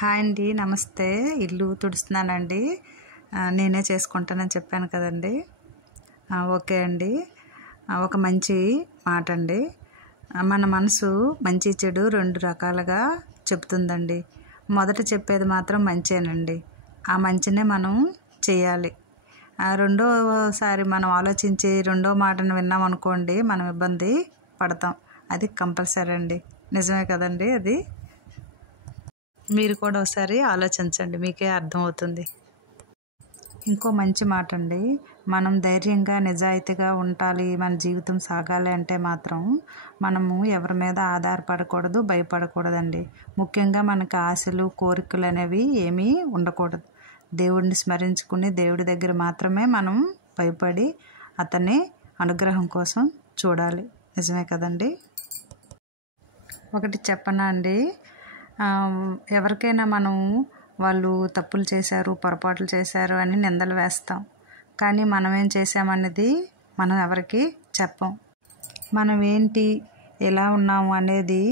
Hi అండి, నమస్తే. ఇల్లు తుడుస్తున్నానండి. నేనే చేసుకుంటానని చెప్పాను కదండి. ఓకే అండి. ఒక మంచి మాట అండి. మన మనసు మంచి చెడు రెండు రకాలుగా చెప్తుందండి. మొదట చెప్పేది మాత్రం మంచేనండి. ఆ మంచినే మనం చేయాలి. రెండోసారి మనం ఆలోచించి రెండో మాటను విన్నామనుకోండి, మనం ఇబ్బంది పడతాం. అది కంపల్సరీ అండి. నిజమే కదండి. అది మీరు కూడా ఒకసారి ఆలోచించండి, మీకే అర్థమవుతుంది. ఇంకో మంచి మాట అండి, మనం ధైర్యంగా నిజాయితీగా ఉండాలి, మన జీవితం సాగాలి అంటే మాత్రం మనము ఎవరి మీద ఆధారపడకూడదు, భయపడకూడదండి. ముఖ్యంగా మనకు ఆశలు కోరికలు అనేవి ఏమీ ఉండకూడదు. దేవుడిని స్మరించుకుని దేవుడి దగ్గర మాత్రమే మనం భయపడి అతని అనుగ్రహం కోసం చూడాలి. నిజమే కదండి. ఒకటి చెప్పనా అండి, ఎవరికైనా మనం వాళ్ళు తప్పులు చేశారు, పొరపాట్లు చేశారు అని నిందలు వేస్తాం. కానీ మనం ఏం చేసామన్నది మనం ఎవరికి చెప్పం. మనం ఏంటి, ఎలా ఉన్నాము అనేది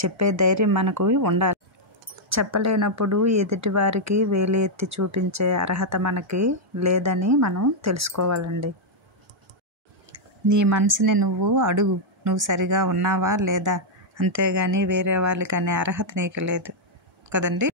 చెప్పే ధైర్యం మనకు ఉండాలి. చెప్పలేనప్పుడు ఎదుటి వారికి వేలు ఎత్తి చూపించే అర్హత మనకి లేదని మనం తెలుసుకోవాలండి. నీ మనసుని నువ్వు అడుగు, నువ్వు సరిగా ఉన్నావా లేదా, అంతేగాని వేరే వాళ్ళకి అనే అర్హత నీకు లేదు కదండి.